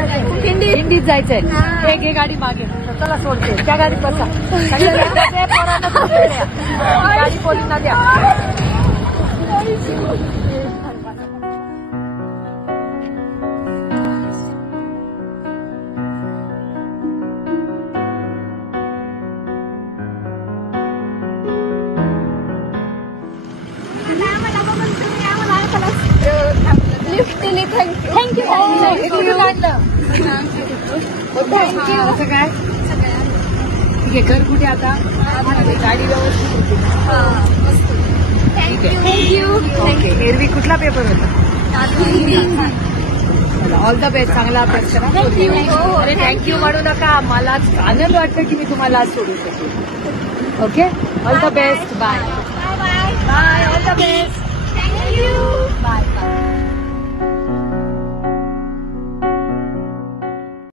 दिंडीत जायचंय. एक घे गाडी मागे. चला सोडते त्या गाडीत बसा. गाडी पोलीसना द्या. थँक्यू. असं काय ठीक आहे. घर कुठे आता? गाडी व्यवस्थित होती. थँक्यू. ओके. एरवी कुठला पेपर होता? All the best. चांगला अभ्यास करा. अरे थँक्यू म्हणू नका. मला आनंद वाटतं की मी तुम्हाला आज सोडू शकते. Okay. All the best. Bye. Bye. All the best. Thank you. Bye.